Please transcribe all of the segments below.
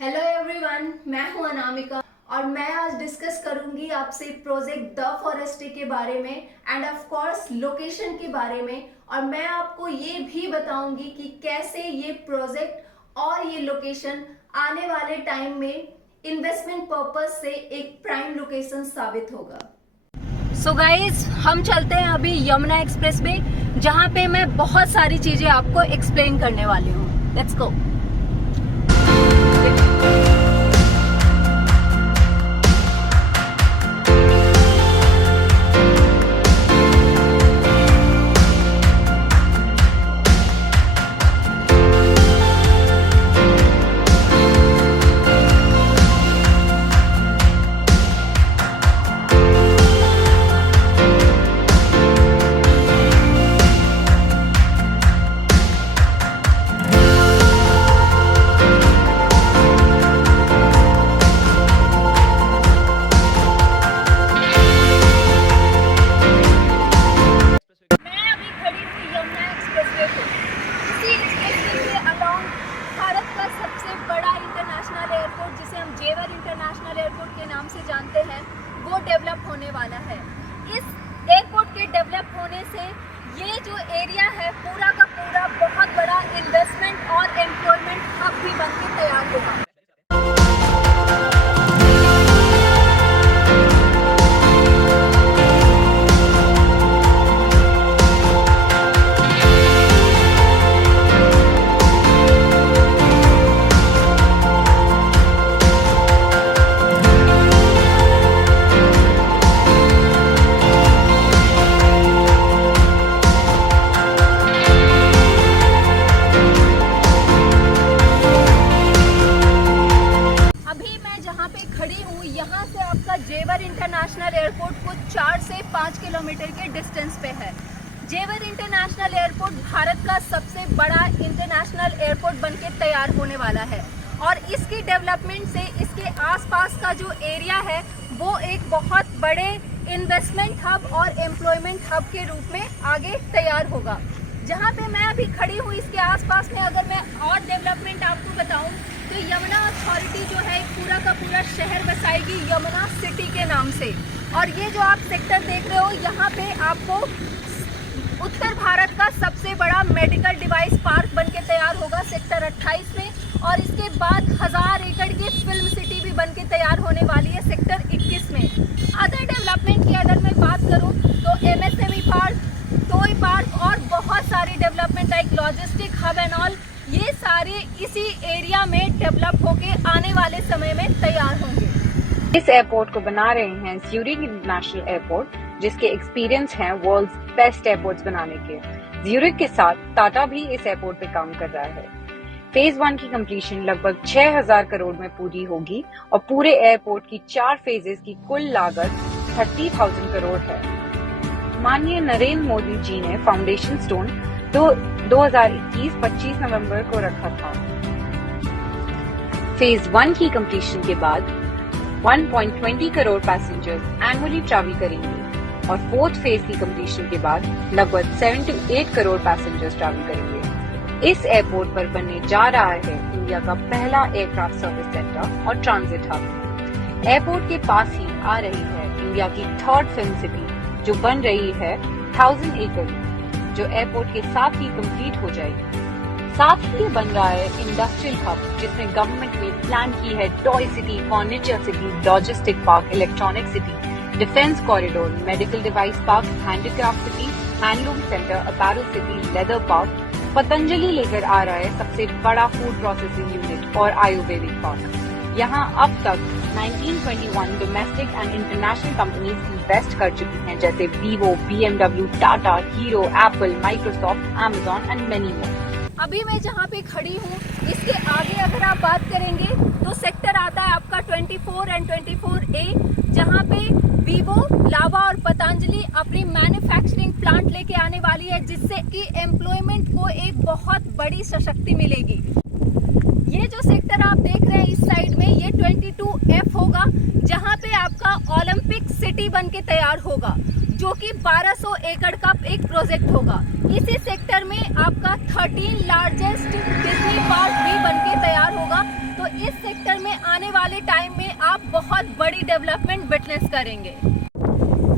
Hello everyone, मैं हूं अनामिका और मैं आज डिस्कस करूंगी आपसे प्रोजेक्ट द फॉरेस्ट्री के बारे में एंड ऑफ कोर्स लोकेशन के बारे में। और मैं आपको ये भी बताऊंगी कि कैसे ये प्रोजेक्ट और ये लोकेशन आने वाले टाइम में इन्वेस्टमेंट पर्पस से एक प्राइम लोकेशन साबित होगा। सो गाइज, हम चलते हैं अभी यमुना एक्सप्रेस वे, जहां पे मैं बहुत सारी चीजें आपको एक्सप्लेन करने वाली हूँ। Let's go. जिसे हम जेवर इंटरनेशनल एयरपोर्ट के नाम से जानते हैं, वो डेवलप होने वाला है। इस एयरपोर्ट के डेवलप होने से ये जो एरिया है पूरा का पूरा बहुत बड़ा इन्वेस्टमेंट और एम्प्लॉयमेंट हब भी बनके तैयार होगा। यहाँ से आपका जेवर इंटरनेशनल एयरपोर्ट कुछ 4 से 5 किलोमीटर के डिस्टेंस पे है। जेवर इंटरनेशनल एयरपोर्ट भारत का सबसे बड़ा इंटरनेशनल एयरपोर्ट बनके तैयार होने वाला है और इसकी डेवलपमेंट से इसके आसपास का जो एरिया है वो एक बहुत बड़े इन्वेस्टमेंट हब और एम्प्लॉयमेंट हब के रूप में आगे तैयार होगा। जहाँ पे मैं अभी खड़ी हूँ इसके आसपास में अगर मैं और डेवलपमेंट आपको बताऊँ तो यमुना अथॉरिटी जो है पूरा का पूरा शहर बसाएगी यमुना सिटी के नाम से। और ये जो आप सेक्टर देख रहे हो, यहाँ पे आपको उत्तर भारत का सबसे बड़ा मेडिकल डिवाइस पार्क बनके तैयार होगा सेक्टर 28 में। और इसके बाद 1000 एकड़ की फिल्म सिटी भी बनके तैयार होने वाली है सेक्टर 21 में। अदर डेवलपमेंट की अगर मैं बात करूँ तो MSME पार्क, टॉय पार्क और बहुत सारी development like logistic hub and all, ये सारे इसी एरिया में डेवलप होके आने वाले समय में तैयार होंगे। इस एयरपोर्ट को बना रहे हैं ज्यूरिख इंटरनेशनल एयरपोर्ट, जिसके एक्सपीरियंस हैं वर्ल्ड्स बेस्ट एयरपोर्ट्स बनाने के। ज्यूरिख के साथ टाटा भी इस एयरपोर्ट पे काम कर रहा है। फेज 1 की कंप्लीशन लगभग 6000 करोड़ में पूरी होगी और पूरे एयरपोर्ट की 4 फेजेस की कुल लागत 30,000 करोड़ है। माननीय नरेंद्र मोदी जी ने फाउंडेशन स्टोन 2021-25 नवंबर को रखा था। फेज 1 की कंप्लीशन के बाद 1.20 करोड़ पैसेंजर्स एनुअली ट्रैवल करेंगे और 4th फेज की कंप्लीशन के बाद लगभग 7 to 8 करोड़ पैसेंजर्स ट्रैवल करेंगे। इस एयरपोर्ट पर बनने जा रहा है इंडिया का पहला एयरक्राफ्ट सर्विस सेंटर और ट्रांजिट हब। एयरपोर्ट के पास ही आ रही है इंडिया की 3rd फिल्म सिटी जो बन रही है 1000 एकड़, जो एयरपोर्ट के साथ ही कंप्लीट हो जाएगी। साथ ही बन रहा है इंडस्ट्रियल हब, जिसमें गवर्नमेंट ने प्लान की है toy city, furniture city, logistic park, electronic city, defence corridor, medical device park, handicraft city, handloom centre, apparel city, leather park. Patanjali लेकर आ रहा है सबसे बड़ा फूड प्रोसेसिंग यूनिट और आयुर्वेदिक पार्क। यहाँ अब तक 1921 domestic and international companies invest कर चुकी हैं, जैसे Vivo, BMW, Tata, hero, Apple, Microsoft, Amazon and many more. अभी मैं जहाँ पे खड़ी हूँ इसके आगे अगर आप बात करेंगे तो सेक्टर आता है आपका 24 एंड 24A, जहाँ पे वीवो, लावा और पतंजलि अपनी मैन्युफैक्चरिंग प्लांट लेके आने वाली है, जिससे कि एम्प्लॉयमेंट को एक बहुत बड़ी सशक्ति मिलेगी। ये जो सेक्टर आप देख रहे हैं इस साइड में, ये 22F होगा, जहाँ पे आपका ओलंपिक सिटी बनके तैयार होगा, जो कि 1200 एकड़ का एक प्रोजेक्ट होगा। इसी सेक्टर में आपका 13 लार्जेस्ट डिज्नी पार्क भी बनके तैयार होगा, तो इस सेक्टर में आने वाले टाइम में आप बहुत बड़ी डेवलपमेंट विटनेस करेंगे।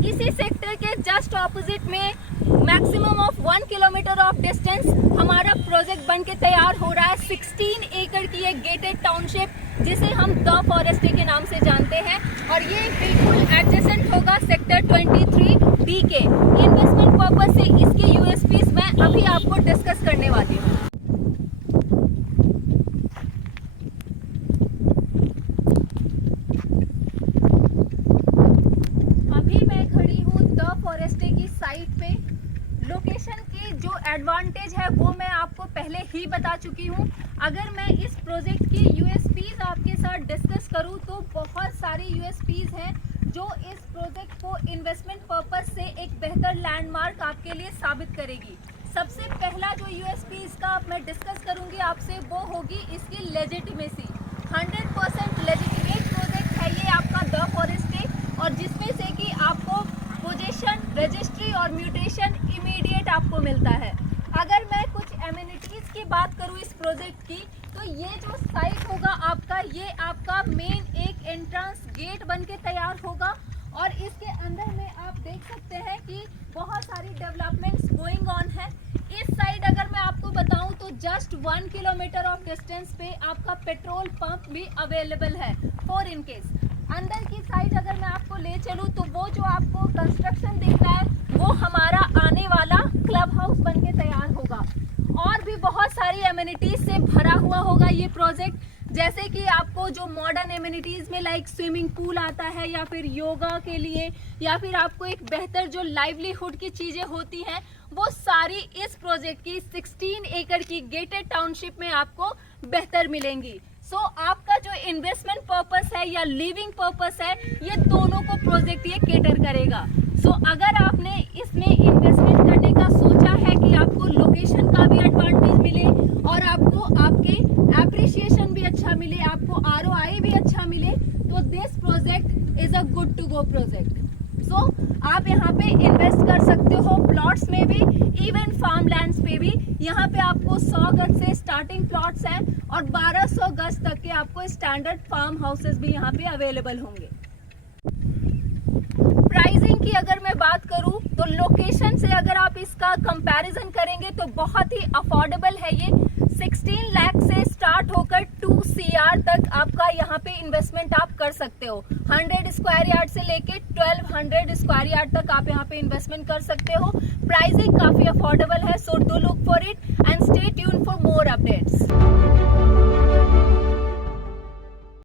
इसी सेक्टर के जस्ट ऑपोजिट में maximum of 1 kilometre of distance हमारा प्रोजेक्ट बन के तैयार हो रहा है। 16 एकड़ की एक गेटेड टाउनशिप जिसे हम द फॉरेस्टे के नाम से जानते हैं, और ये बिल्कुल एडजेसेंट होगा सेक्टर 23D के। इन्वेस्टमेंट पर्पस से इसके यूएसपीज मैं अभी आपको डिस्कस करने वाली हूँ। अभी मैं खड़ी हूँ द फॉरेस्टे की साइट पे। लोकेशन की जो एडवांटेज है वो मैं आपको पहले ही बता चुकी हूँ। अगर मैं इस प्रोजेक्ट की यूएसपीज आपके साथ डिस्कस करूँ तो बहुत सारी यूएसपीज हैं जो इस प्रोजेक्ट को इन्वेस्टमेंट पर्पस से एक बेहतर लैंडमार्क आपके लिए साबित करेगी। सबसे पहला जो यूएसपी इसका मैं डिस्कस करूँगी आपसे वो होगी इसकी लेजिटिमेसी। 100% लेजिटिमेट प्रोजेक्ट है ये आपका द फॉरेस्टे, और जिसमें से कि आपको पोजीशन, रजिस्ट्री और म्यूटेशन इमीडिएट आपको मिलता है। अगर मैं कुछ एमिनिटीज़ की बात करूँ इस प्रोजेक्ट की, तो ये जो साइट होगा आपका, ये आपका मेन एक एंट्रेंस गेट बन के तैयार होगा, और इसके अंदर में आप देख सकते हैं कि बहुत सारी डेवलपमेंट्स गोइंग ऑन है। इस साइड अगर मैं आपको बताऊं तो जस्ट 1 किलोमीटर ऑफ डिस्टेंस पे आपका पेट्रोल पंप भी अवेलेबल है फॉर इन केस। अंदर की साइड अगर मैं आपको ले चलूं तो वो जो आपको कंस्ट्रक्शन दिख रहा है वो हमारा आने वाला क्लब हाउस बन के तैयार होगा, और भी बहुत सारी एमिनिटीज से भरा हुआ होगा ये प्रोजेक्ट। जैसे कि आपको जो मॉडर्न एमिनिटीज में लाइक स्विमिंग पूल आता है, या फिर योगा के लिए, या फिर आपको एक बेहतर जो लाइवलीहुड की चीज़ें होती हैं, वो सारी इस प्रोजेक्ट की 16 एकड़ की गेटेड टाउनशिप में आपको बेहतर मिलेंगी। सो आपका जो इन्वेस्टमेंट पर्पस है या लिविंग पर्पस है, ये दोनों को प्रोजेक्ट ये केटर करेगा। सो अगर आपने इसमें इन्वेस्टमेंट करने का सोचा है कि आपको लोकेशन का भी एडवांटेज मिले और आपको आपके एप्रिसिएशन भी अच्छा मिले, आपको ROI भी अच्छा मिले, तो this project is a good to go project. So आप यहाँ पे इन्वेस्ट कर सकते हो प्लॉट्स में भी, इवन फार्म लैंड्स पे भी। यहाँ पे आपको 100 गज से स्टार्टिंग प्लॉट्स हैं और 1200 गज तक के आपको स्टैंडर्ड फार्म हाउसेस भी यहाँ पे अवेलेबल होंगे। प्राइसिंग की अगर मैं बात करूँ तो लोकेशन से अगर आप इसका कंपैरिजन करेंगे तो बहुत ही अफोर्डेबल है ये। 16 लाख से स्टार्ट होकर 2 CR तक आपका यहाँ पे इन्वेस्टमेंट आप कर सकते हो। 100 स्क्वायर यार्ड से लेके 1200 स्क्वायर यार्ड तक आप यहाँ पे इन्वेस्टमेंट कर सकते हो। प्राइसिंग काफी अफोर्डेबल है, so do look for it and stay tuned for more updates.